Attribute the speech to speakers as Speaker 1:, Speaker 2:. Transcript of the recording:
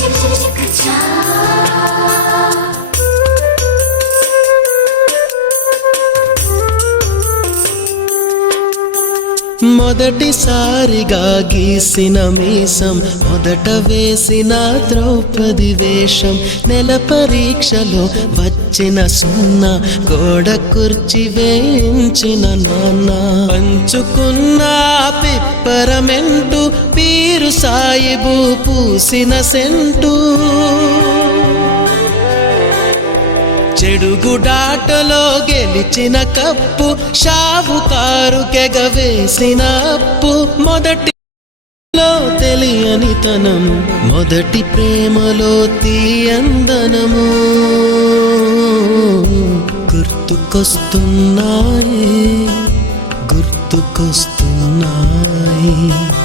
Speaker 1: 七个七个七个家。
Speaker 2: మొదటిసారిగా గీసిన మీసం మొదట వేసిన ద్రౌపది వేషం. నెల పరీక్షలో వచ్చిన సున్నా గోడ కుర్చి వేయించిన నాన్న. పంచుకున్న పిప్పరమెంటు పీరు సాయిబు పూసిన సెంటూ. చెడుగుడాటలో గెలిచిన కప్పు షావుకారు కెగవేసిన అప్పు. మొదటిలో తెలియనితనం మొదటి ప్రేమలో తీయందనము. గుర్తుకొస్తున్నాయి గుర్తుకొస్తున్నాయి.